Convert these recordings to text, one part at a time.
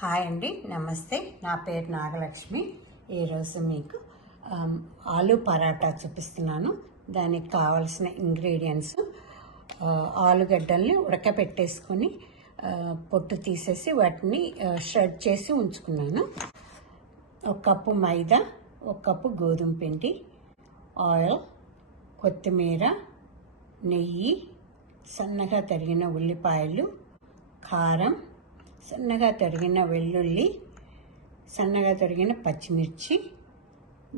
Hi అండి, నమస్తే. నా పేరు నాగలక్ష్మి. ఈరోజు మీకు ఆలు పరాటా చూపిస్తున్నాను. దానికి కావాల్సిన ఇంగ్రీడియంట్స్: ఆలుగడ్డల్ని ఉడకపెట్టేసుకొని పొట్టు తీసేసి వాటిని షెడ్ చేసి ఉంచుకున్నాను. 1 కప్పు మైదా, 1 కప్పు గోధుమ పిండి, ఆయిల్, కొత్తిమీర, నెయ్యి, సన్నగా తరిగిన ఉల్లిపాయలు, కారం, సన్నగా తరిగిన వెల్లుల్లి, సన్నగా తరిగిన పచ్చిమిర్చి,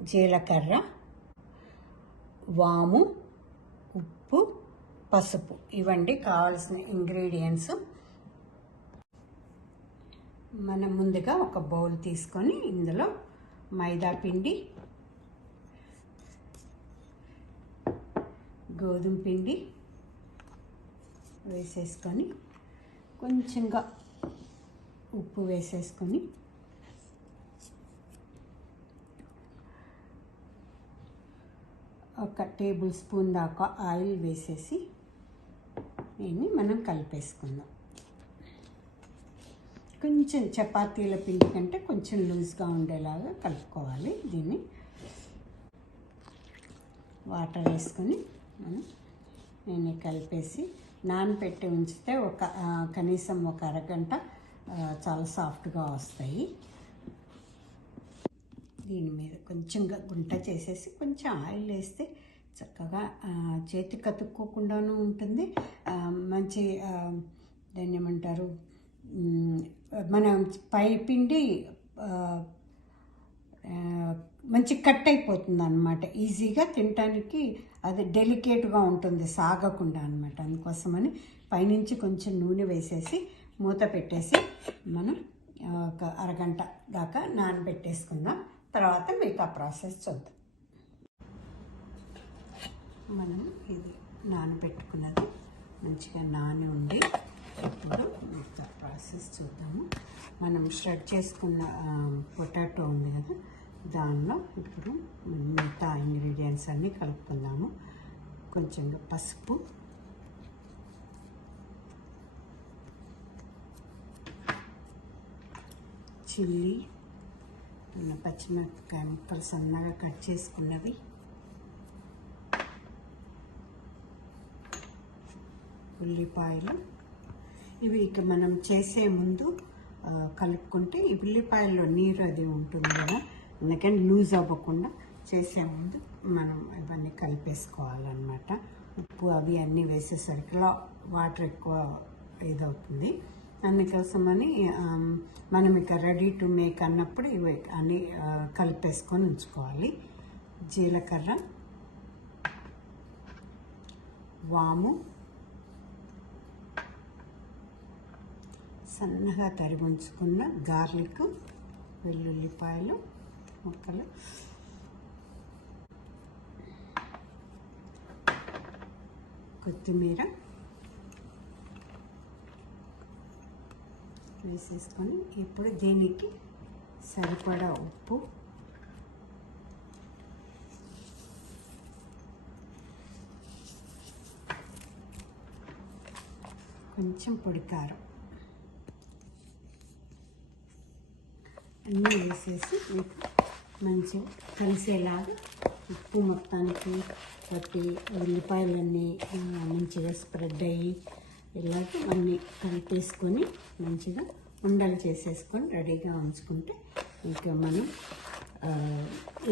జీలకర్ర, వాము, ఉప్పు, పసుపు. ఇవండి కావాల్సిన ఇంగ్రీడియంట్స్. మనం ముందుగా ఒక బౌల్ తీసుకొని ఇందులో మైదా పిండి, గోధుమ పిండి వేసేసుకొని కొంచెంగా ఉప్పు వేసేసుకొని ఒక టేబుల్ స్పూన్ దాకా ఆయిల్ వేసేసి దీన్ని మనం కలిపేసుకుందాం. కొంచెం చపాతీల పిండి కంటే కొంచెం లూజ్గా ఉండేలాగా కలుపుకోవాలి. దీన్ని వాటర్ వేసుకొని మనం దీన్ని కలిపేసి నానబెట్టి ఉంచితే కనీసం ఒక అరగంట చాలా సాఫ్ట్గా వస్తాయి. దీని మీద కొంచెం గుంట చేసేసి కొంచెం ఆయిల్ వేస్తే చక్కగా చేతి కతుక్కోకుండాను ఉంటుంది. మంచి దాన్ని ఏమంటారు, మన పై పిండి మంచి కట్ అయిపోతుంది అన్నమాట. ఈజీగా తినటానికి అది డెలికేట్గా ఉంటుంది, సాగకుండా అన్నమాట. అందుకోసమని పైనుంచి కొంచెం నూనె వేసేసి మూత పెట్టేసి మనం ఒక అరగంట దాకా నానబెట్టేసుకుందాం. తర్వాత మిగతా ప్రాసెస్ చూద్దాం. మనం ఇది నానబెట్టుకున్నది మంచిగా నాని ఉంది. ఇప్పుడు మిగతా ప్రాసెస్ చూద్దాము. మనం షెడ్ చేసుకున్న పొటాటో ఉంది కదా, దానిలో ఇప్పుడు మిగతా ఇంగ్రీడియంట్స్ అన్నీ కలుపుకుందాము. కొంచెంగా పసుపు, చిల్లీ, పచ్చిమిరపకాయ ముక్కలు సన్నగా కట్ చేసుకున్నవి, ఉల్లిపాయలు. ఇవి ఇక మనం చేసే ముందు కలుపుకుంటే ఈ ఉల్లిపాయల్లో నీరు అది ఉంటుంది కదా, అందుకని లూజ్ అవ్వకుండా చేసే ముందు మనం ఇవన్నీ కలిపేసుకోవాలన్నమాట. ఉప్పు అవి అన్నీ వేసేసరికి వాటర్ ఎక్కువ ఇదవుతుంది. అందుకోసమని మనం ఇక రెడీ టు మేక్ అన్నప్పుడు ఇవి అన్నీ కలిపేసుకొని ఉంచుకోవాలి. జీలకర్ర, వాము, సన్నగా తరిగి ఉంచుకున్న గార్లిక్, వెల్లుల్లిపాయలు ముక్కలు, కొత్తిమీర వేసేసుకొని ఇప్పుడు దీనికి సరిపడా ఉప్పు, కొంచెం పొడి కారం అన్నీ వేసేసి మీకు మంచిగా కలిసేలాగా ఉప్పు మొత్తానికి బట్టి ఉల్లిపాయలన్నీ మంచిగా స్ప్రెడ్ అయ్యి ఇలాగ అన్నీ కలిపేసుకొని మంచిగా ఉండలు చేసేసుకొని రెడీగా ఉంచుకుంటే ఇంకా మనం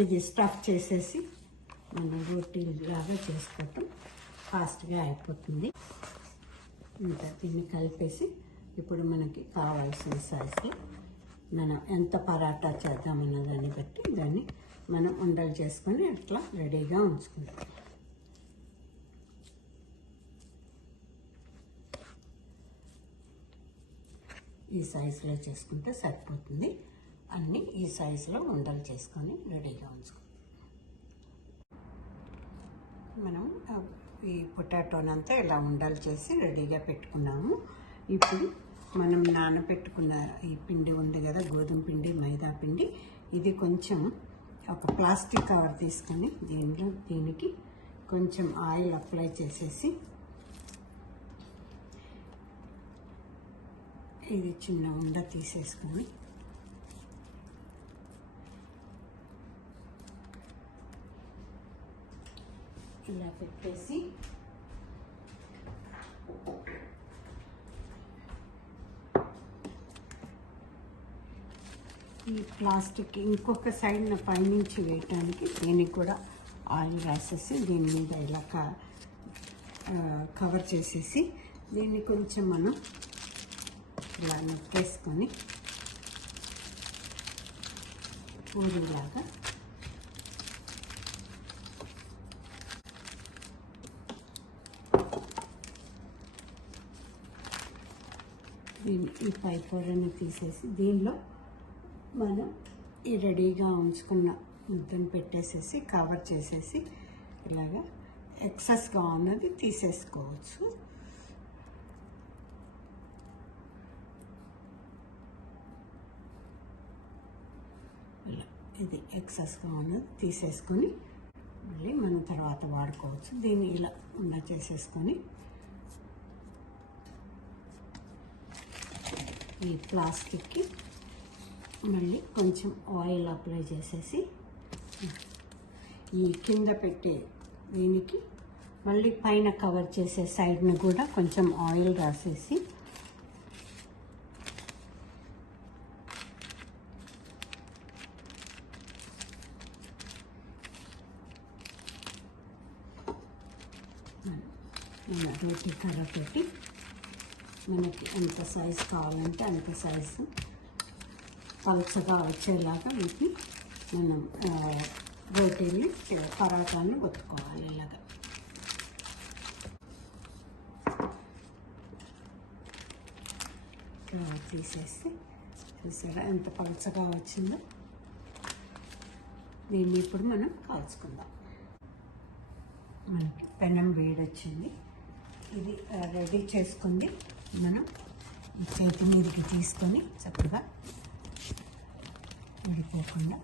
ఇది స్టఫ్ చేసేసి మనం రోటీలాగా చేసుకోవటం ఫాస్ట్గా అయిపోతుంది. ఇంకా దీన్ని కలిపేసి ఇప్పుడు మనకి కావాల్సిన సైజులో మనం ఎంత పరాటా చేద్దామన్న దాన్ని బట్టి దాన్ని మనం ఉండలు చేసుకొని అట్లా రెడీగా ఉంచుకుంటాం. ఈ సైజులో చేసుకుంటే సరిపోతుంది. అన్నీ ఈ సైజులో ఉండలు చేసుకొని రెడీగా ఉంచుకుంటాం. మనం ఈ పొటాటోనంతా ఇలా ఉండలు చేసి రెడీగా పెట్టుకున్నాము. ఇప్పుడు మనం నానబెట్టుకున్న ఈ పిండి ఉంది కదా, గోధుమ పిండి, మైదా పిండి, ఇది కొంచెం ఒక ప్లాస్టిక్ కవర్ తీసుకొని దీనికి కొంచెం ఆయిల్ అప్లై చేసేసి ఇది చిన్న ఉండ తీసేసుకొని ఇలా పెట్టేసి ఈ ప్లాస్టిక్ ఇంకొక సైడ్ పైనుంచి వేయటానికి దీనికి కూడా ఆయిల్ రాసేసి దీని మీద ఇలా కవర్ చేసేసి దీన్ని కొంచెం మనం ఇలా నొక్కేసుకొని పూరిలాగా దీన్ని ఈ పై పొరని తీసేసి దీనిలో మనం ఈ రెడీగా ఉంచుకున్న ముద్దను పెట్టేసేసి కవర్ చేసేసి ఇలాగా ఎక్సెస్గా ఉన్నది తీసేసుకోవచ్చు. ఇలా ఇది ఎక్సెస్గా ఉన్నది తీసేసుకొని మళ్ళీ మనం తర్వాత వాడుకోవచ్చు. దీన్ని ఇలా ఉండ చేసేసుకొని ఈ ప్లాస్టిక్కి మళ్ళీ కొంచెం ఆయిల్ అప్లై చేసేసి ఈ కింద పెట్టే దీనికి మళ్ళీ పైన కవర్ చేసే సైడ్ని కూడా కొంచెం ఆయిల్ రాసేసి రోటీ కర్ర పెట్టి మనకి ఎంత సైజు కావాలంటే అంత సైజు పల్చగా వచ్చేలాగా వీటిని మనం రోటీని పరాటాన్ని ఒత్తుకోవాలి. ఇలాగా తీసేసి చూసారా ఎంత పల్చగా వచ్చిందో. దీన్ని ఇప్పుడు మనం కాల్చుకుందాం. మనకి పెనం వేడొచ్చింది. ఇది రెడీ చేసుకుంది మనం ఈ చేతి మీదకి తీసుకొని చక్కగా విడిపోకుండా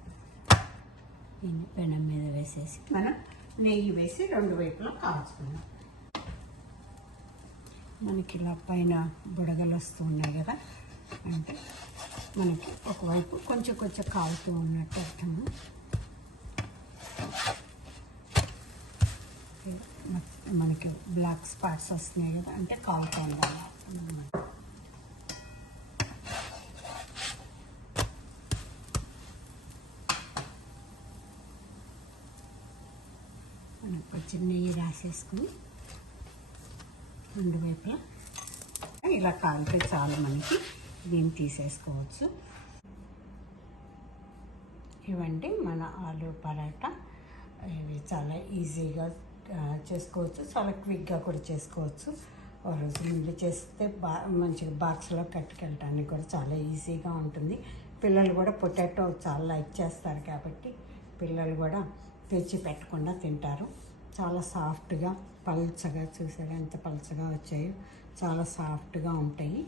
దీన్ని పెనం మీద వేసేసి మనం నెయ్యి వేసి రెండు వైపులా కాల్చుకుందాం. మనకి ఇలా పైన బుడగలు వస్తూ ఉన్నాయి కదా, అంటే మనకి ఒకవైపు కొంచెం కొంచెం కాలుతూ ఉన్నట్టు అర్థము. మనకి బ్లాక్ స్పాట్స్ వస్తున్నాయి కదా, అంటే కాలుతూ ఉండాలి అన్నమాట. మనం కొంచెం నెయ్యి రాసేసుకుని రెండు వైపులా ఇలా కాలితే చాలు మనకి. దీన్ని తీసేసుకోవచ్చు. ఇవండి మన ఆలు పరాటా. ఇవి చాలా ఈజీగా చేసుకోవచ్చు, చాలా క్విక్గా కూడా చేసుకోవచ్చు. ఒక రోజు ముందు చేస్తే మంచిగా బాక్స్లో కట్టుకెళ్ళడానికి కూడా చాలా ఈజీగా ఉంటుంది. పిల్లలు కూడా పొటాటో చాలా లైక్ చేస్తారు కాబట్టి పిల్లలు కూడా తెచ్చి పెట్టకుండా తింటారు. చాలా సాఫ్ట్గా పల్చగా, చూసారా ఎంత పల్చగా వచ్చాయో, చాలా సాఫ్ట్గా ఉంటాయి,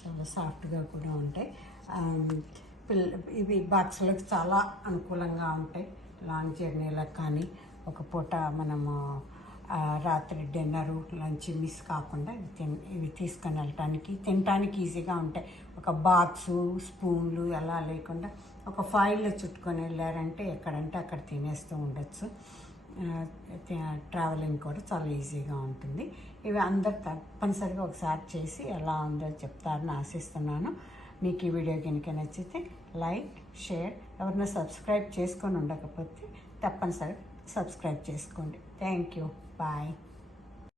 చాలా సాఫ్ట్గా కూడా ఉంటాయి. ఇవి బాక్స్లకు చాలా అనుకూలంగా ఉంటాయి. లాంగ్ జర్నీలకు కానీ ఒక పూట మనము రాత్రి డిన్నరు లంచ్ మిస్ కాకుండా ఇవి తీసుకొని వెళ్ళటానికి తినటానికి ఈజీగా ఉంటాయి. ఒక బాక్సు స్పూన్లు ఎలా లేకుండా ఒక ఫైల్లో చుట్టుకొని వెళ్ళారంటే ఎక్కడంటే అక్కడ తినేస్తూ ఉండొచ్చు. ట్రావెలింగ్ కూడా చాలా ఈజీగా ఉంటుంది. ఇవి అందరు తప్పనిసరిగా ఒకసారి చేసి ఎలా ఉందో చెప్తారని ఆశిస్తున్నాను. మీకు ఈ వీడియో కనుక నచ్చితే లైక్, షేర్, ఎవరైనా సబ్స్క్రైబ్ చేసుకొని ఉండకపోతే తప్పనిసరిగా సబ్స్క్రైబ్ చేసుకోండి. Thank you. బాయ్.